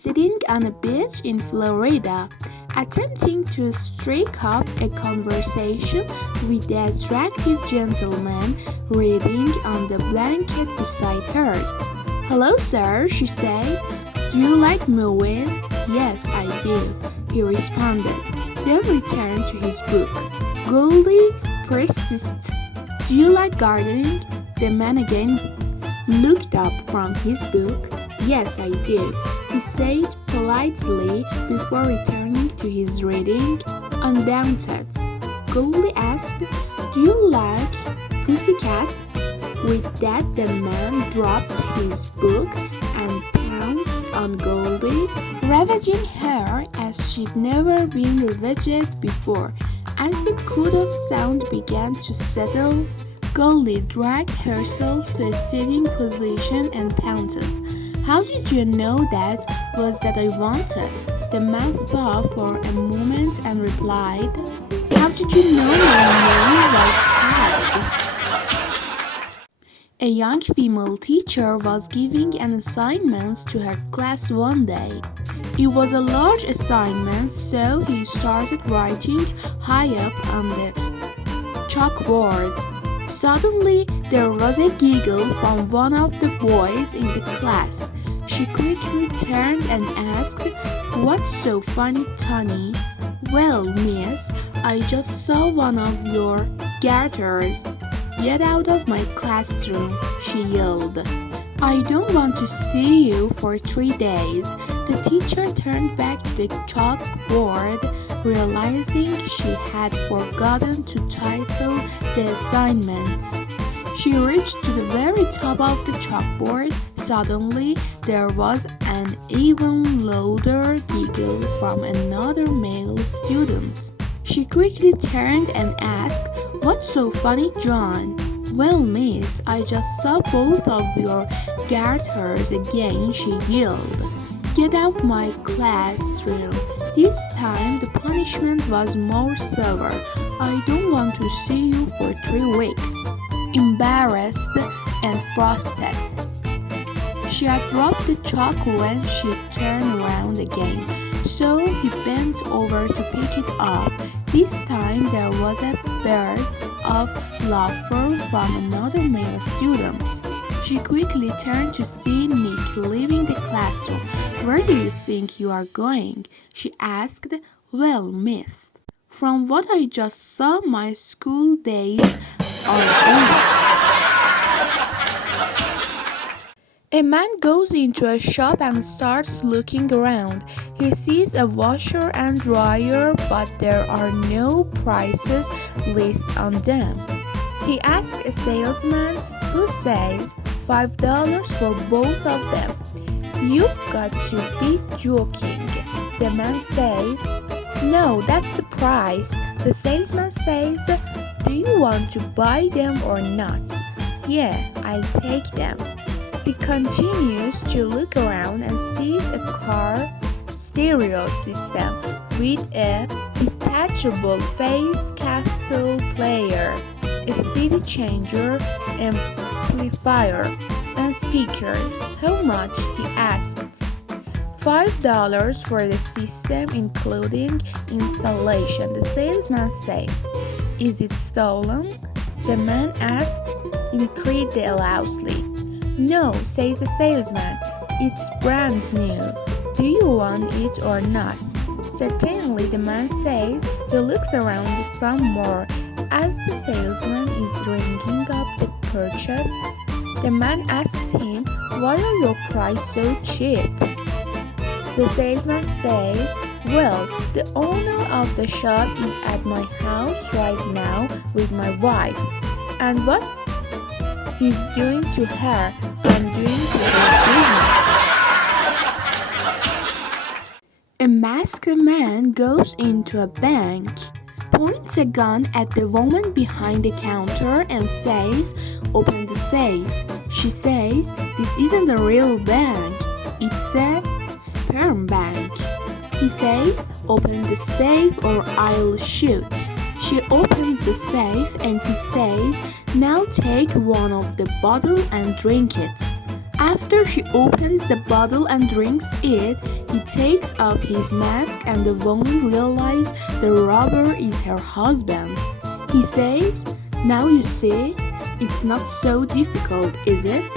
sitting on a beach in Florida, attempting to strike up a conversation with the attractive gentleman reading on the blanket beside hers. "Hello, sir," she said. "Do you like movies?" "Yes, I do," he responded, then returned to his book. Goldie persisted. "Do you like gardening?" The man again looked up from his book. "Yes, I do," he said politely before returning to his reading. Undaunted, Goldie asked, "Do you like pussycats?" With that, the man dropped his book and pounced on Goldie, ravaging her as she'd never been ravaged before. As the coot of sound began to settle, Goldie dragged herself to a sitting position and panted. "How did you know that was that I wanted?" The man thought for a moment and replied, "How did you know my name was Cat?" A young female teacher was giving an assignment to her class one day. It was a large assignment, so he started writing high up on the chalkboard. Suddenly, there was a giggle from one of the boys in the class. She quickly turned and asked, "What's so funny, Tony?" "Well, miss, I just saw one of your garters." "Get out of my classroom," she yelled. "I don't want to see you for 3 days." The teacher turned back to the chalkboard, realizing she had forgotten to title the assignment. She reached to the very top of the chalkboard. Suddenly, there was an even louder giggle from another male student. She quickly turned and asked, "What's so funny, John?" "Well, miss, I just saw both of your garters again," she yelled. "Get out my classroom." This time, the punishment was more severe. "I don't want to see you for 3 weeks." Embarrassed and frosted, she had dropped the chalk when she turned around again, so he bent over to pick it up. This time there was a burst of laughter from another male student. She quickly turned to see Nick leaving the classroom. "Where do you think you are going?" she asked. "Well, miss, from what I just saw, my school days are over." A man goes into a shop and starts looking around. He sees a washer and dryer, but there are no prices listed on them. He asks a salesman, who says $5 for both of them. "You've got to be joking." The man says, "No, that's the price." The salesman says, "Do you want to buy them or not?" "Yeah, I'll take them." He continues to look around and sees a car stereo system with a detachable face castle player, a CD changer, amplifier, and speakers. "How much?" he asked. $5 for the system, including installation, the salesman said. "Is it stolen?" the man asks incredulously. "No," says the salesman. "It's brand new. Do you want it or not?" "Certainly," the man says. He looks around some more. As the salesman is ringing up the purchase, the man asks him, "Why are your prices so cheap?" The salesman says, "Well, the owner of the shop is at my house right now with my wife, and what he's doing to her, I'm doing to his business." A masked man goes into a bank, points a gun at the woman behind the counter and says, "Open the safe." She says, "This isn't a real bank, it's a sperm bank." He says, "Open the safe or I'll shoot." She opens the safe and he says, "Now take one of the bottle and drink it." After she opens the bottle and drinks it, he takes off his mask and the woman realizes the robber is her husband. He says, "Now you see, it's not so difficult, is it?"